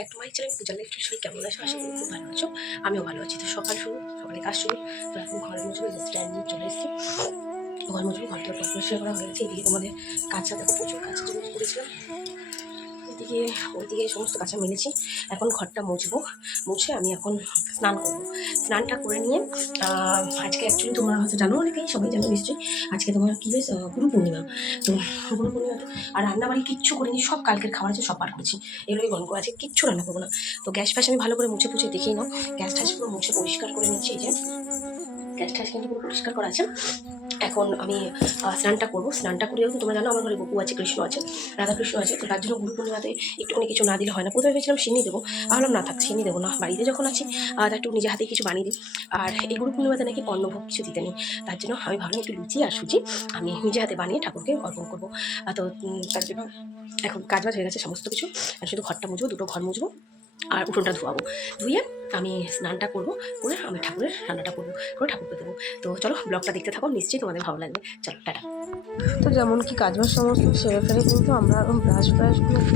Back to my channel Puja lifestyle. সবাই কেমন আছো? আশা করি খুব ভালো আছো। আমিও ভালো আছি। তো সকালে কাজ শুরু। তো এখন ঘরের মুছবো, স্ট্যান্ড নিয়ে চলে এসেছি। ঘর মুছবো, ঘরটা পরিষ্কার করা হয়ে গেছে। এদিকে তোমাদের কাঁচা দেখো, প্রচুর কাঁচা জমি করেছিলাম। ওইদিকে সমস্ত কাঁচা মেলেছি। এখন ঘরটা মুছে আমি এখন স্নান করবো। স্নানটা করে নিয়ে আজকে অ্যাকচুয়ালি তোমরা হয়তো জানো, অনেকেই সবাই জানো নিশ্চয়ই, আজকে তোমার কী বেশ গুরু পূর্ণিমা। তো গুরু পূর্ণিমাতে আর রান্নাবাড়ি কিচ্ছু করিনি, সব কালকের খাবার আছে সব বার করেছি। এগুলোই গল্প আছে, কিচ্ছু রান্না করবো না। তো গ্যাস ফ্যাস আমি ভালো করে মুছে দেখেই নাও। গ্যাস ট্যাস পুরো মুছে পরিষ্কার করে নিচ্ছি। এই যে গ্যাস ট্যাস কিন্তু পুরো পরিষ্কার করা আছে। এখন আমি স্নানটা করবো। স্নানটা করেও তোমরা জানো আমার ঘরে গোপু আছে, কৃষ্ণ আছে, রাধাকৃষ্ণ আছে। তো তার জন্য গুরু পূর্ণিমাতে একটুখানি কিছু না দিলে হয় না। প্রথমে ভেবেছিলাম সিন্নি দেবো, ভাবলাম না থাক, সিন্নি দেবো না, বাড়িতে যখন আছি একটু নিজে হাতে কিছু বানিয়ে দিই। আর এই গুরু পূর্ণিমাতে নাকি অন্নভোগ কিছু দিতে নেই, তার জন্য আমি ভাবলাম একটু লুচি আর সুজি আমি নিজে হাতে বানিয়ে ঠাকুরকে অর্পণ করবো। তো তার জন্য এখন কাজবাজ হয়ে গেছে সমস্ত কিছু। আর শুধু ঘরটা মুছবো, দুটো ঘর মুছবো আর উঠোনটা ধুয়ে আমি স্নানটা করবো, করে আমি ঠাকুরের রান্নাটা করবো, করে ঠাকুরকে দেবো। তো চলো ব্লগটা দেখতে থাকো, নিশ্চয়ই তোমাদের ভালো লাগবে। চলো টাটা। তো যেমন কি কাজবাজ সমস্ত সেরে ফেলে কিন্তু আমরা এখন ব্রাশগুলো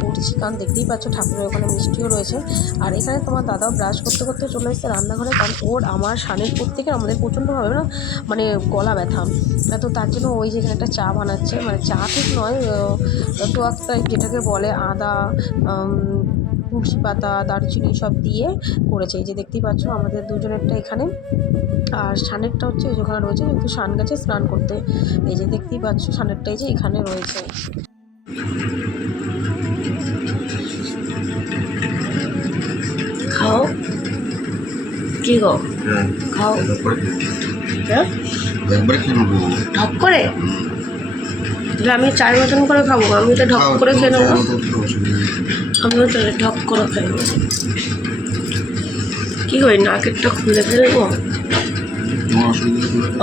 করছি, কারণ দেখতেই পাচ্ছ ঠাকুরের ওখানে মিষ্টিও রয়েছে। আর এখানে তোমার দাদাও ব্রাশ করতে করতে চলে এসেছে রান্নাঘরে, কারণ আমার সানের প্রত্যেকে আমাদের প্রচণ্ডভাবে না মানে গলা ব্যথা। তো তার জন্য ওই যে এখানে একটা চা বানাচ্ছে, মানে চা ঠিক নয়, টোয়াক্তা যেটাকে বলে, আদা, তুলসী পাতা, দারচিনি সব দিয়ে করেছে। এই যে দেখতেই পাচ্ছ আমাদের দুজনেরটা এখানে, আর সানেরটা হচ্ছে এই যেখানে রয়েছে, যেহেতু সান গেছে স্নান করতে। এই যে দেখতেই পাচ্ছ সানেরটাই যে এখানে রয়েছে। খাও কি গো, খাও ঢক করে। তাহলে আমি চায়ের মতন করে খাবো, আমি তো ঢক করে খেয়ে নেবো। আমিও তাহলে ঢক করে খেয়ে নেবো। কী করি, নাকেরটা খুলে ফেলবো?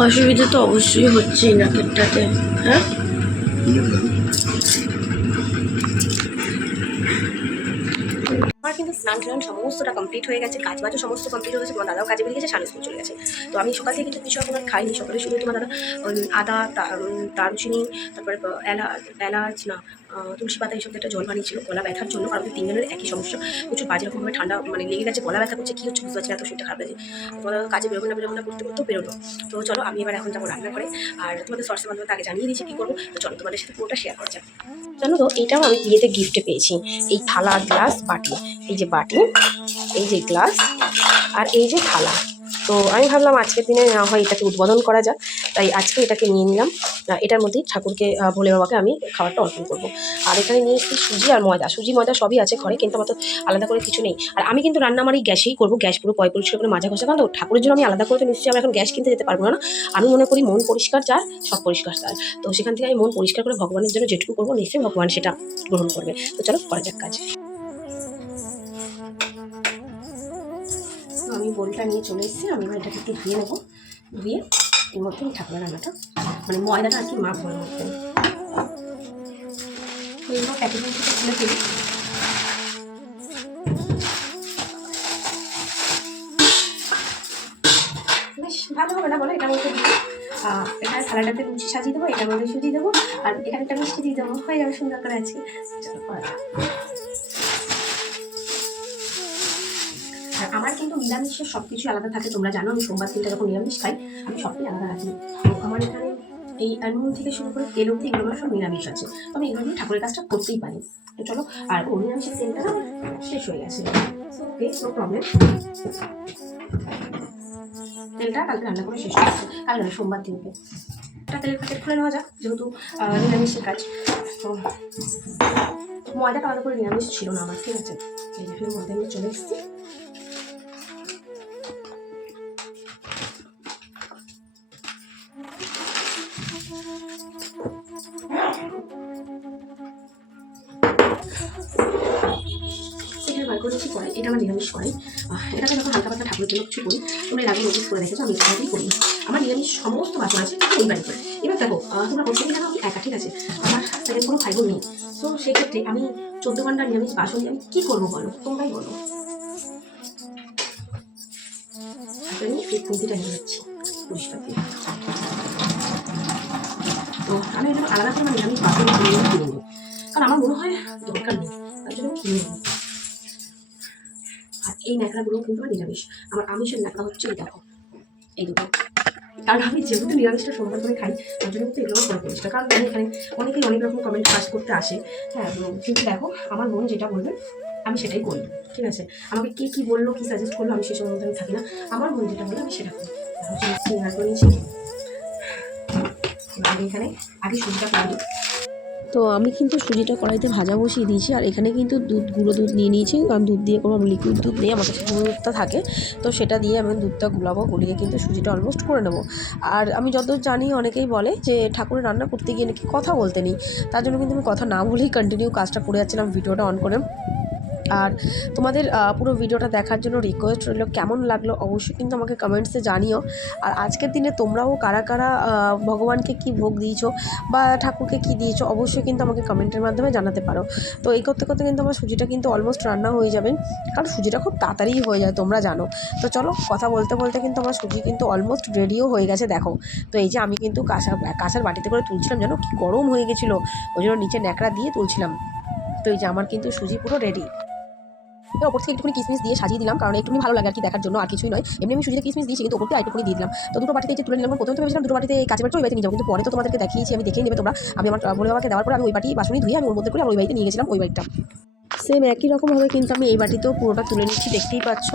অসুবিধা তো অবশ্যই হচ্ছেই নাকেরটাতে। হ্যাঁ, আমার কিন্তু স্নান টান সমস্তটা কমপ্লিট হয়ে গেছে, কাজ বাজও সমস্ত কমপ্লিট হয়ে গেছে। তোমার দাদাও কাজে বেরিয়ে গেছে, স্নান স্কুল চলে গেছে। তো আমি সকাল থেকে কিন্তু কিছু এখন আর খাইনি। সকালে শুধু তোমার দাদা আদা, দারুচিনি, তারপরে এলাচ না তুলসী পাতা এইসব একটা জল বানিয়েছিল গলা ব্যথার জন্য। কারণ তিনজনের একই সমস্যা, প্রচুর বাজে রকমভাবে ঠান্ডা মানে লেগে গেছে, গলা ব্যথা করছে, কী হচ্ছে বুঝতে পারছি না, এত শরীরটা খারাপ লাগে। তোমার কাজে বেরোবো না করতে করতেও বেরোলো। তো চলো আমি এবার এখন যাবো রান্না করে। আর তোমাদের সোর্সের মাধ্যমে আগে জানিয়ে দিয়েছি কী করবো। তো চলো তোমাদের সাথে পুরোটা শেয়ার করা যাক। জানো তো, এটাও আমি বিয়েতে গিফটে পেয়েছি। এই থালা, গ্লাস, বাটি, এই যে বাটি, এই যে গ্লাস, আর এই যে থালা। তো আমি ভাবলাম আজকের দিনে না হয় এটাকে উদ্বোধন করা যাক, তাই আজকে এটাকে নিয়ে নিলাম। এটার মধ্যেই ঠাকুরকে, ভোলে বাবাকে আমি খাবারটা অর্পণ করবো। আর এখানে নিয়ে এসেছি সুজি আর ময়দা। সুজি ময়দা সবই আছে ঘরে, কিন্তু আমার তো আলাদা করে কিছু নেই। আর আমি কিন্তু রান্না আমার এই গ্যাসেই করবো, গ্যাস পুরো পরিষ্কার করে মাজা ঘষা। কারণ তো ঠাকুরের জন্য আমি আলাদা করে তো নিশ্চয়ই আমরা এখন গ্যাস কিনতে যেতে পারবো না। আমি মনে করি মন পরিষ্কার যার সব পরিষ্কার তার। তো সেখান থেকে আমি মন পরিষ্কার করে ভগবানের জন্য যেটুকু করবো, নিশ্চয়ই ভগবান সেটা গ্রহণ করবে। তো চলো করা যাক কাজ। আমি বোলটা নিয়ে চলে এসেছি। আমি এবার এটাকে একটু ধুয়ে নেবো। ধুয়ে এর মধ্যে ঠাকুরের রান্নাটা মানে ময়দাটা আর কি মাখবো এর মধ্যে। এগুলো প্যাকেজিং থেকে খুলে ফেলি। বেশ ভালো হবে না বলো, এটার মধ্যে দিয়ে এখানে থালাটাতে লুচি সাজিয়ে দেবো, এটার মধ্যে সুজি দেবো, আর এখানে একটা মিষ্টি দিয়ে দেবো, হয়ে যাবে সুন্দর করে আজকে। আর আমার কিন্তু নিরামিষের সব কিছু আলাদা থাকে, তোমরা জানো আমি সোমবার দিনটা যখন নিরামিষ খাই আমি সবটাই আলাদা রাখি। তো আমার এখানে এই নুন থেকে শুরু করে তেল অবধি এগুলো সব নিরামিষ আছে। তো আমি এগুলো দিয়ে ঠাকুরের কাজটা করতেই পারি। তো চলো, আর নিরামিষের তেলটা না শেষ হয়ে গেছে, সো ওকে, নো প্রবলেম। তেলটা কালকে রান্না করে শেষ হয়ে গেছে, কালকে না সোমবার দিনকে। একটা তেলের প্যাকেট খুলে নেওয়া যাক, যেহেতু নিরামিষের কাজ। তো ময়দাটা আলাদা করে নিরামিষ ছিল না আমার, ঠিক আছে। এই যে ময়দা নিয়ে চলে এসেছি। সেখানে বার করেছি কড়াই, এটা আমার নিরামিষ কড়াই। এটাকে যখন হালকা পাতলা ঠাকুরের জন্য কিছু করি, তোমরা এর আগে নোটিস করে দেখেছো আমি এটাকেই করি। আমার নিরামিষ সমস্ত বাসন আছে ওই বাড়ি করে। এবার দেখো তোমরা প্রত্যেকে জানো আমি একা, ঠিক আছে, আমার সেখানে কোনো ভাই বোন নেই। তো সেক্ষেত্রে আমি 14 ঘন্টা নিরামিষ বাসন দিয়ে আমি কী করবো বলো, তোমরাই বলো। আমি এই খুঁটিটা নিয়ে যাচ্ছি পরিষ্কার দিয়ে। তো আমি এটা আলাদা করে নিরামিষ বাসন কিনে নেবো, কারণ আমার মনে হয় দরকার নেই, তার জন্য কিনে নেবো। এই ন্যাকড়াগুলো কিন্তু আমার নিরামিষ। আমার আমিষের ন্যাকড়া হচ্ছে এই দেখো, এই দুটো। কারণ আমি যেহেতু নিরামিষটা সোমবার করে খাই, তার জন্য কিন্তু এগুলো করে পরিষ্কার। কারণ আমি এখানে অনেকেই অনেক রকম কমেন্ট পাস করতে আসে, হ্যাঁ। কিন্তু দেখো, আমার মন যেটা বলবে আমি সেটাই করি, ঠিক আছে। আমাকে কে কী বললো, কী সাজেস্ট করলো, আমি সেসব মধ্যে আমি থাকি না। আমার মন যেটা বললো আমি সেটা করি। করে নিয়েছি। আমি এখানে আগে সুজিটা করি। তো আমি কিন্তু সুজিটা কড়াইতে ভাজা বসিয়ে দিয়েছি, আর এখানে কিন্তু গুঁড়ো দুধ নিয়ে নিয়েছি, কারণ দুধ দিয়ে কোনো লিকুইড দুধ নেই, আমার কাছে গুঁড়ো দুধটা থাকে। তো সেটা দিয়ে আমি দুধটা গুলিয়ে কিন্তু সুজিটা অলমোস্ট করে নেবো। আর আমি যতদূর জানি অনেকেই বলে যে ঠাকুরের রান্না করতে গিয়ে নাকি কথা বলতে নেই, তার জন্য কিন্তু আমি কথা না বলেই কন্টিনিউ কাজটা করে যাচ্ছিলাম ভিডিওটা অন করে। আর তোমাদের পুরো ভিডিওটা দেখার জন্য রিকোয়েস্ট রইল, কেমন লাগলো অবশ্যই কিন্তু আমাকে কমেন্টসে জানিও। আর আজকের দিনে তোমরাও কারা কারা ভগবানকে কী ভোগ দিয়েছো বা ঠাকুরকে কী দিয়েছো অবশ্যই কিন্তু আমাকে কমেন্টের মাধ্যমে জানাতে পারো। তো এই করতে করতে কিন্তু আমার সুজিটা কিন্তু অলমোস্ট রান্না হয়ে যাবে, কারণ সুজিটা খুব তাড়াতাড়ি হয়ে যায় তোমরা জানো। তো চলো, কথা বলতে বলতে কিন্তু আমার সুজি কিন্তু অলমোস্ট রেডিও হয়ে গেছে দেখো। তো এই যে আমি কিন্তু কাঁসার বাটিতে করে তুলছিলাম, জানো কি গরম হয়ে গেছিলো, ওই জন্য নিচে ন্যাকড়া দিয়ে তুলছিলাম। তো এই যে আমার কিন্তু সুজি পুরো রেডি। ওপর থেকে একটুখানি কিসমিস দিয়ে সাজিয়ে দিলাম, কারণ একটুখানি ভালো লাগে আর কি দেখার জন্য, আর কিছুই নয়। এমনি আমি সুজিতে কিসমিস দিয়েছি, কিন্তু ওপর থেকে একটুখানি দিয়ে দিলাম। তো দুটো বাটিতে যে তুলে নিলাম, প্রথমে তো ভেবেছিলাম দুটো বাটিতে কাঁচের বাটি ওই বাড়িতে নিয়ে যাবো, কিন্তু পরে তো তোমাদেরকে দেখিয়েছি, আমি দেখেই নেবে তোমরা। আমি আমার ভোলে বাবাকে দেওয়ার পরে আমি ওই বাটি বাসনি ধুয়ে আমি ওর মধ্যে করে আমি ওই বাড়িতে নিয়ে গেছিলাম, ওই বাড়িটা। সেম একই রকমভাবে কিন্তু আমি এই বাটিতেও পুরোটা তুলে নিচ্ছি, দেখতেই পাচ্ছ।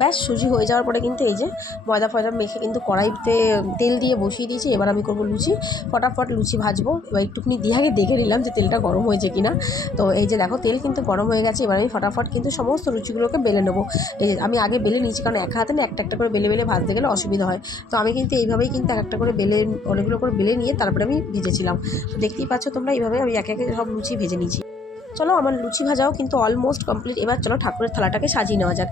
ব্যাস সুজি হয়ে যাওয়ার পরে কিন্তু এই যে ময়দা ফয়দা মেখে কিন্তু কড়াইতে তেল দিয়ে বসিয়ে দিয়েছি। এবার আমি করবো লুচি, ফটাফট লুচি ভাজবো। এবার একটুখানি দিয়ে আগে দেখে নিলাম যে তেলটা গরম হয়েছে কিনা। তো এই যে দেখো তেল কিন্তু গরম হয়ে গেছে, এবার আমি ফটাফট কিন্তু সমস্ত লুচিগুলোকে বেলে নেবো। এই যে আমি আগে বেলে নিয়েছি, কারণ এক হাতে না একটা একটা করে বেলে বেলে ভাজতে গেলে অসুবিধা হয়। তো আমি কিন্তু এইভাবেই কিন্তু এক একটা করে বেলে, অনেকগুলো করে বেলে নিয়ে তারপরে আমি ভেজেছিলাম। তো দেখতেই পাচ্ছ তোমরা, এইভাবে আমি একে একে সব লুচি ভেজে নিয়েছি। চলো, আমার লুচি ভাজাও কিন্তু অলমোস্ট কমপ্লিট। এবার চলো ঠাকুরের থালাটাকে সাজিয়ে নেওয়া যাক।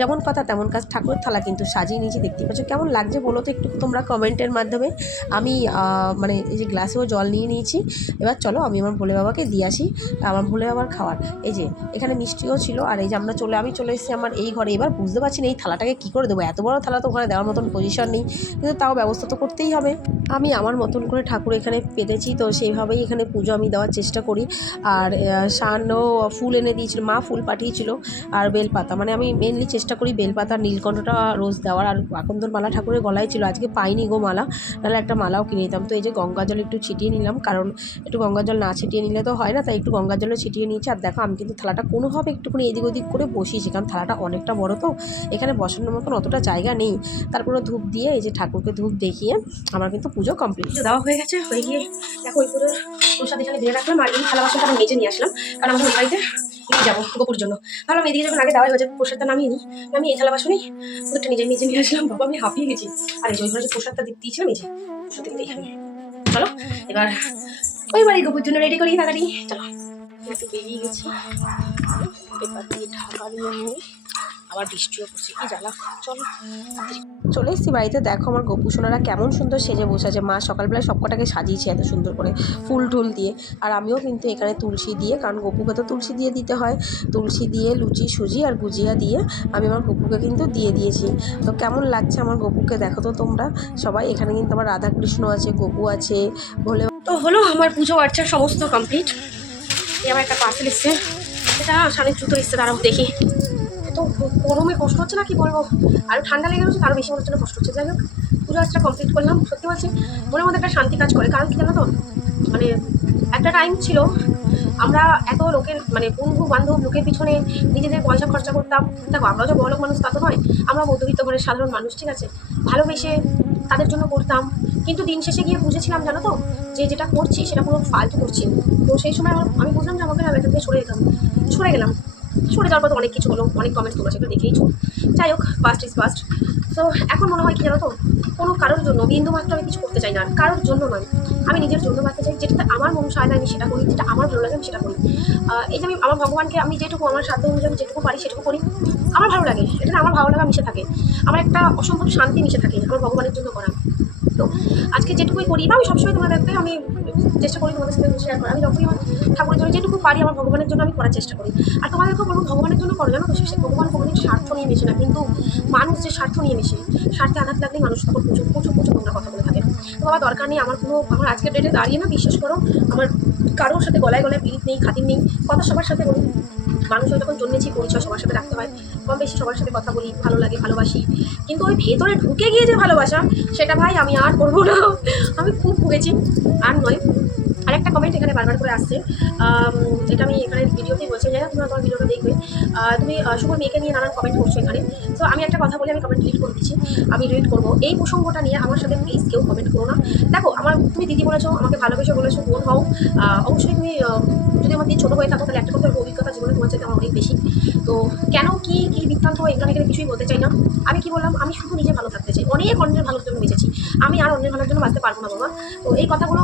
যেমন কথা তেমন কাজ, ঠাকুরের থালা কিন্তু সাজিয়ে নিয়েছি, দেখতেই পাচ্ছ। কেমন লাগছে বলো তো একটু তোমরা কমেন্টের মাধ্যমে। আমি মানে এই যে গ্লাসেও জল নিয়ে নিয়েছি। এবার চলো আমি আমার ভোলে বাবাকে দিয়ে আসি, আমার ভোলে বাবার খাওয়ার। এই যে এখানে মিষ্টিও ছিল, আর এই যে আমি চলে এসেছি আমার এই ঘরে। এবার বুঝতে পারছি না এই থালাটাকে কী করে দেবো, এত বড় থালা তো ওখানে দেওয়ার মতন পজিশন নেই, কিন্তু তাও ব্যবস্থা তো করতেই হবে। আমি আমার মতন করে ঠাকুর এখানে পেতেছি, তো সেইভাবেই এখানে পুজো আমি দেওয়ার চেষ্টা করি। আর সানও ফুল এনে দিয়েছিল, মা ফুল পাঠিয়েছিল, আর বেলপাতা, মানে আমি মেনলি চেষ্টা করি বেলপাতা নীলকণ্ঠটা রোজ দেওয়ার। আর আকন্দর মালা ঠাকুরের গলায় ছিল, আজকে পাইনি গো মালা, নাহলে একটা মালাও কিনে নিতাম। তো এই যে গঙ্গা জল একটু ছিটিয়ে নিলাম, কারণ একটু গঙ্গা জল না ছিটিয়ে নিলে তো হয় না, তাই একটু গঙ্গা জলে ছিটিয়ে নিয়েছি। আর দেখো আমি কিন্তু থালাটা কোনোভাবে একটুখানি এদিক ওদিক করে বসিয়েছি, কারণ থালাটা অনেকটা বড়, তো এখানে বসানোর মতন অতটা জায়গা নেই। তারপরে ধূপ দিয়ে এই যে ঠাকুরকে ধূপ দেখিয়ে আমার কিন্তু পুজো কমপ্লিট। দেওয়া হয়ে গেছে, হয়ে গিয়ে দেখো ওই পুরো প্রসাদ এখানে দিয়ে রাখলাম। আর এই থালা বাসনটা আমি নিজে নিয়ে আসলাম, কারণ আমরা ওই বাড়িতে নিয়ে যাবো গোপুর জন্য। ভাবলাম এদিকে যখন আগে দেওয়া হয়ে যাবে, প্রসাদটা নামিয়ে নিই। আমি এই থালা বাসনই পুরোটা নিজে নিজে নিয়ে আসলাম। বাবা আমি হাঁপিয়ে গেছি। আর এই যে ওই ঘরে যে প্রসাদটা দিয়েছিলাম, এই যে প্রসাদ কিন্তু এখানে। চলো এবার ওই বাড়ি গোপুর জন্য রেডি করি তাড়াতাড়ি। চলো, একটু বেরিয়ে গেছি, পেপার দিয়ে ঢাকা দিয়ে নিয়ে আবার বৃষ্টিও পড়ছে, কি জ্বালা। চলো চলে এসেছি বাড়িতে। দেখো আমার গপু সোনারা কেমন সুন্দর সেজে বসে আছে। মা সকালবেলায় সব কটাকে সাজিয়েছে এত সুন্দর করে ফুল টুল দিয়ে। আর আমিও কিন্তু এখানে তুলসী দিয়ে, কারণ গপুকে তো তুলসী দিয়ে দিতে হয়, তুলসী দিয়ে লুচি সুজি আর গুজিয়া দিয়ে আমি আমার গপুকে কিন্তু দিয়ে দিয়েছি। তো কেমন লাগছে আমার গপুকে দেখো তো তোমরা সবাই। এখানে কিন্তু আমার রাধাকৃষ্ণ আছে, গপু আছে, ভোলে। তো হলো আমার পুজো আর্চা সমস্ত কমপ্লিট। এই আমার একটা পার্সেল এসছে, এটা স্বামীর জুতো এসছে, দাঁড়াও দেখি। তো গরমে কষ্ট হচ্ছে না কি বলবো, আর ঠান্ডা লেগে গেছে, তারও বেশি মনে হচ্ছে না কষ্ট হচ্ছে। যাই হোক, পুজো আর্চা কমপ্লিট করলাম। সত্যি বলছি মনের মধ্যে একটা শান্তি কাজ করে, কারণ কি জানো তো, মানে একটা টাইম ছিল আমরা এত লোকের, মানে বন্ধু বান্ধব লোকের পিছনে নিজেদের পয়সা খরচা করতাম। দেখো আমরাও যে বড়লোক মানুষ তা তো নয়, আমরা মধ্যবিত্ত ঘরের সাধারণ মানুষ, ঠিক আছে, ভালোবেসে তাদের জন্য করতাম। কিন্তু দিন শেষে গিয়ে বুঝেছিলাম জানো তো, যে যেটা করছি সেটা পুরো ফালতু করছি। তো সেই সময় আমি বুঝলাম যে আমাকে এখান থেকে সরে গেলাম। সরে যাওয়ার পর অনেক কিছু হলো, অনেক কমেন্টস তোমরা সেগুলো দেখেইছো। যাই হোক, পাস্ট ইজ পাস্ট। তো এখন মনে হয় কি জানো তো, কোনো কারোর জন্য বিন্দু মাত্র আমি কিছু করতে চাই না, কারোর জন্য নয়, আমি নিজের জন্য বাঁচতে চাই। যেটাতে আমার মন চায় না আমি সেটা করি, যেটা আমার ভালো লাগে আমি সেটা করি। এই যে আমি আমার ভগবানকে আমি যেটুকু আমার সাধ্য অনুযায়ী যেটুকু পারি সেটুকু করি, আমার ভালো লাগে, এটা আমার ভালো লাগা মিশে থাকে, আমার একটা অসম্ভব শান্তি মিশে থাকে আমার ভগবানের জন্য করা। তো আজকে যেটুকুই করি, বা আমি সবসময় তোমাদেরকে আমি চেষ্টা করি তোমাদের সাথে শেয়ার করা, আমি যখনই আমার ঠাকুরের জন্য যেটুকু পারি আমার ভগবানের জন্য আমি করার চেষ্টা করি। আর তোমাদেরকেও বলবো ভগবানের জন্য করো, জানো তো, সে ভগবান কোনোদিন স্বার্থ নিয়ে মেশে না, কিন্তু মানুষ যে স্বার্থ নিয়ে মেশে, স্বার্থে আঘাত লাগলেই মানুষ তখন প্রচুর নোংরা কথা বলে থাকে। তো আমার দরকার নেই, আমার আজকের ডেটে দাঁড়িয়ে না, বিশ্বাস করো আমার কারোর সাথে গলায় গলায় পিরিত নেই, খাতির নেই, কথা সবার সাথে বলি। মানুষ হয়ে যখন জন্মেছি পরিচয় সবার সাথে রাখতে হয়, কম বেশি সবার সাথে কথা বলি, ভালো লাগে, ভালোবাসি। কিন্তু ওই ভেতরে ঢুকে গিয়ে যে ভালোবাসা, সেটা ভাই আমি আর করবো না। আমি খুব ভুগেছি, আর নয়। আর একটা কমেন্ট এখানে বারবার করে আসছে, এটা আমি এখানে ভিডিওতেই বলছি, যাই না তোমরা তোমার ভিডিওটা দেখবে। তুমি শুভ মেয়েকে নিয়ে নানান কমেন্ট করছো এখানে। তো আমি একটা কথা বলে আমি কমেন্ট ডিলিট করে দিচ্ছি, আমি ডিলিট করবো। এই প্রসঙ্গটা নিয়ে আমার সাথে প্লিজ কেউ কমেন্ট করো না। দেখো, তুমি দিদি বলেছো, আমাকে ভালোবেসে বলেছো, বোন হও, অবশ্যই তুমি যদি আমার দিয়ে ছোটো হয়ে থাকো, তাহলে একটা কথা অভিজ্ঞতা জীবনে তোমার চাইতে আমার অনেক বেশি। তো কেন কি কি বৃত্তান্ত এখানে কিছুই বলতে চাই না। আমি কি বললাম, আমি শুধু নিজে ভালো থাকতে চাই, অনেক অন্যের ভালোর জন্য বেঁচেছি, আমি আর অন্যের ভালোর জন্য বাঁচতে পারবো না বাবা। তো এই কথাগুলো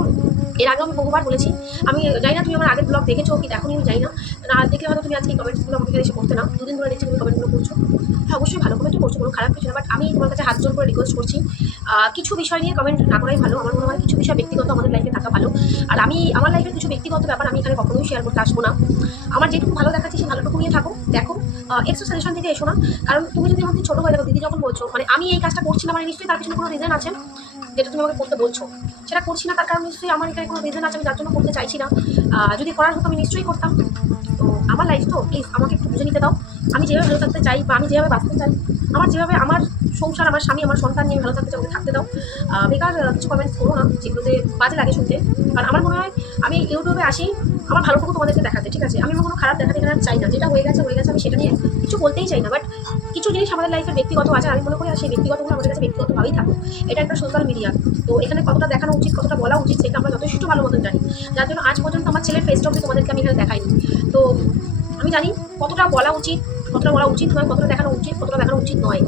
এর আগেও আমি বহুবার বলেছি। আমি জানি না তুমি আমার আগের ব্লগ দেখেছো কি দেখো আমি জানি না, না দেখলে হয়তো তুমি আজকে এই কমেন্টসগুলো আমাকে এসে করতে না। দুদিন ধরে দেখছি তুমি কমেন্টগুলো করছো, হ্যাঁ অবশ্যই ভালো কমেন্টই করছো, কোনো খারাপ কিছু না। বাট আমি তোমার কাছে হাত জোর করে রিকোয়েস্ট করছি, কিছু বিষয় নিয়ে কমেন্ট না করাই ভালো। আমার মনে হয় কিছু বিষয় ব্যক্তিগত আমাদের লাইফে থাকা ভালো। আর আমি আমার লাইফের কিছু ব্যক্তিগত ব্যাপার আমি এখানে কখনোই শেয়ার করতে আসবো না। আমার যেটুকু ভালো দেখাচ্ছি সেই ভালোটুকু নিয়ে থাকো, দেখো, এক্সট্রা সাজেশন থেকে এসো না। কারণ তুমি যদি আমাকে ছোটো হয়ে দেখো, দিদি যখন বলছো মানে আমি এই কাজটা করছি না, মানে নিশ্চয়ই তার পিছনে কোনো রিজন আছে, যেটা তুমি আমাকে করতে বলছো। সেটা করছি না তার কারণ নিশ্চয়ই আমার এখানে কোনো রিজন আছে, আমি যার জন্য করতে চাইছি না। যদি করার হতো আমি নিশ্চয়ই করতাম। তো আমার লাইফ তো প্লিজ আমাকে একটু বুঝে নিতে দাও। আমি যেভাবে ভালো থাকতে চাই বা আমি যেভাবে বাঁচতে চাই, আমার যেভাবে আমার সংসার, আমার স্বামী, আমার সন্তান নিয়ে ভালো থাকতে চাই, আমাকে থাকতে দাও। বেকার কিছু কমেন্টস করো না যেগুলোতে বাজে লাগে শুনতে। কারণ আমার মনে হয় আমি ইউটিউবে আসি আমার ভালোটুকু তোমাদেরকে দেখাতে, ঠিক আছে? আমি আমার কোনো খারাপ দেখাতে এখানে চাই না, যেটা হয়ে গেছে আমি সেটা নিয়ে কিছু বলতেই চাই না। বাট কিছু জিনিস আমাদের লাইফে ব্যক্তিগত আছে, আমি মনে করি আর সেই ব্যক্তিগতগুলো আমাদের কাছে ব্যক্তিগতভাবেই থাকুক। এটা একটা সোশ্যাল মিডিয়া, তো এখানে কতটা দেখানো উচিত, কতটা বলা উচিত, সেটা আমরা যথেষ্ট ভালো মতন জানি। যার জন্য আজ পর্যন্ত আমার ছেলের ফেসটা অব্দি তোমাদেরকে আমি এখানে দেখাইনি। তো আমি জানি কতটা বলা উচিত, কতটা বলা উচিত নয়, কতটা দেখানো উচিত, কতটা দেখানো উচিত নয়।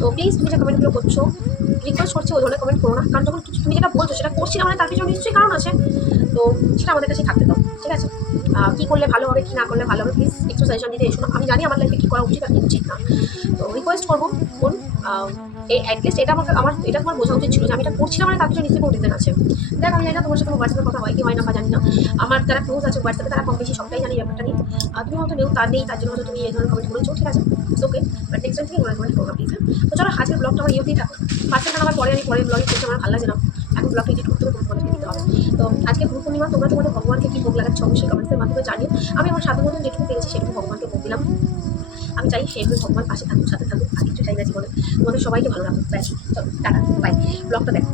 তো প্লিজ তুমি যে কমেন্টগুলো করছো, রিকোয়েস্ট করছি ওই ধরনের কমেন্ট করো না। কারণ যখন তুমি যেটা বলছো সেটা করছি না, মানে তার পিছনে নিশ্চয়ই কারণ আছে। তো সেটা আমাদের কাছেই থাকতে দাও, ঠিক আছে? কী করলে ভালো হবে, কী না করলে ভালো হবে, প্লিজ একটু সাজেশন দিতে এসো না। আমি জানি আমার লাইফে কী করা উচিত আর কী উচিত না। তো রিকোয়েস্ট করবো বোন, এই অ্যাটলিস্ট এটা এটা তোমার বোঝা উচিত ছিল যে আমি এটা করছি না, মানে তার পিছনে নিশ্চয়ই কোনো রিজন আছে। দেখ, আমি জানি না তোমার সাথে আমার হোয়াটসঅ্যাপে কথা হয় কি হয় না বা জানি না। আমার যারা ক্লোজ আছে হোয়াটসঅ্যাপে তারা কম বেশি সবটাই জানি ব্যাপারটা নিয়ে। তুমি হয়তো তার নেই, তার জন্য হয়তো তুমি এই ধরনের কমেন্ট করেছো, ঠিক আছে, ওকে। বাট নেক্সট টাইম থেকে কমেন্ট করো না প্লিজ। তো চলো আজকের ব্লগটা আমার ইউতেই থাকো। পার্সেন্টটা আমার পরে আমি পরের ব্লগে করতে আমার ভালো লাগে না, এখন ব্লগটা এডিট করতে হবে, তোমাদেরকে দিতে হবে। তো আজকে গুরু পূর্ণিমা, তোমরা তোমাদের ভগবানকে কী ভোগ লাগাচ্ছ অবশ্যই কমেন্টসের মাধ্যমে জানিও। আমি আমার সাধ্য মতন যেটুকু পেরেছি সেটুকু ভগবানকে ভোগ দিলাম। আমি চাই সেইভাবে ভগবান পাশে থাকুক, সাথে থাকুক, আর কিছু চাই না জীবনে। তোমাদের সবাইকে ভালো রাখুক, ব্যাস। চলো টাটা, বাই। ব্লগটা দেখো।